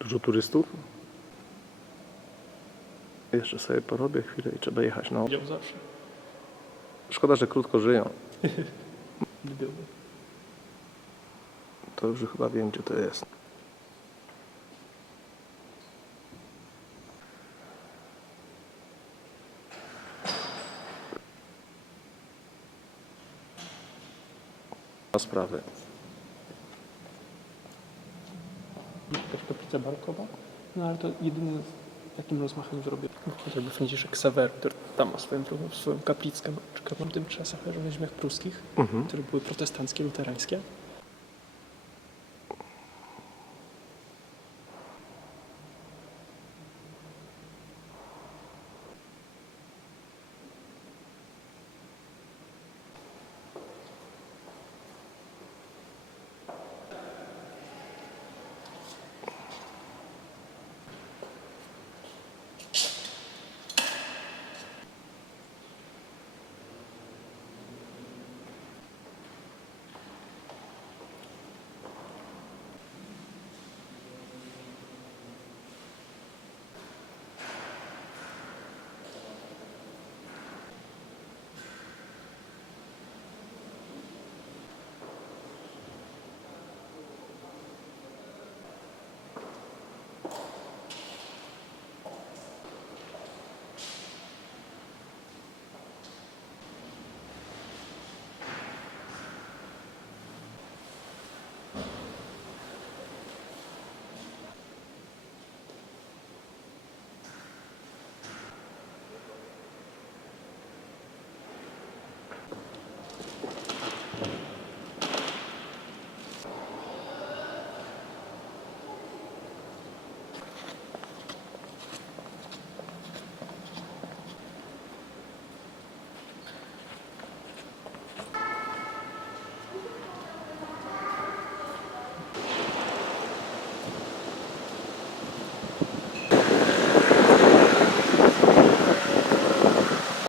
Dużo turystów? Jeszcze sobie porobię chwilę i trzeba jechać. No. Widział zawsze. Szkoda, że krótko żyją. Lubiłbym. To już chyba wiem, gdzie to jest. Na sprawy. Też kaplica barokowa. No ale to jedyny takim rozmachem zrobił. Jakby Franciszek Saver, który tam ma swoją kaplickę, w tamtych czasach, w ziemiach pruskich, które były protestanckie, luterańskie.